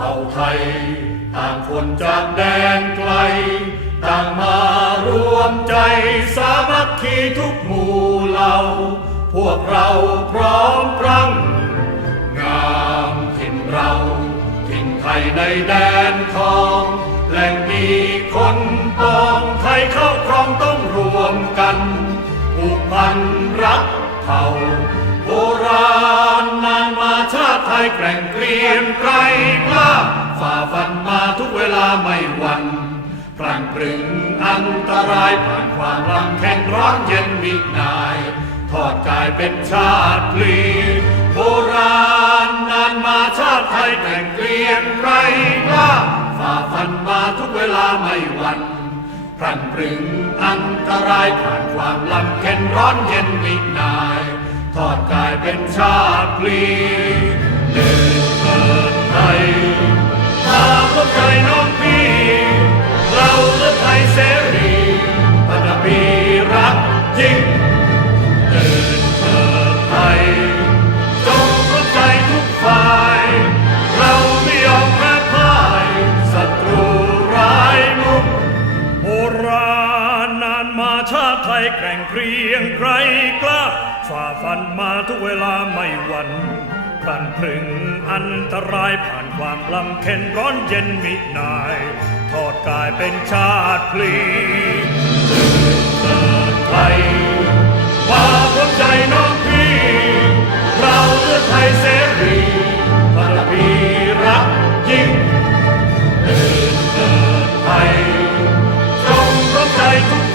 ผ่าไทย ต่างคนจากแดนไกล ต่างมารวมใจสามัคคีทุกหมู่เหล่า พวกเราพร้อมพรัง งามถิ่นเราถิ่นไทยในแดนทอง แหล่งมีคนปองไทยเข้าครองต้องรวมกันผูกพันรักเผ่าโบราณนานาชาติไทยแกร่งเกรียมไกรกล้าฝ่าฟันมาทุกเวลาไม่หวั่นพลังปรึงอันตรายผ่านความลำแข็งร้อนเย็นมินาย ทอดกายเป็นชาติพลีโบราณนานมาชาติไทยแกร่งเกรียงไกรกล้าฝ่าฟันมาทุกเวลาไม่หวั่นพลันปรึงอันตรายผ่านความลำเค็นร้อนเย็นมินาย ทอดกายเป็นชาติพลี ยิ่งตื่นเถิดไทยจงเข้าใจทุกฝ่าย เราไม่ยอมแพ้พ่ายศัตรูร้ายมุกโบราณนานมาชาติไทยแกร่งเกรียงไกรกล้าฝ่าฟันมาทุกเวลาไม่หวั่นพลันพรึงอันตรายผ่านความลำเค็นร้อนเย็นมินาย ทอดกายเป็นชาติพลี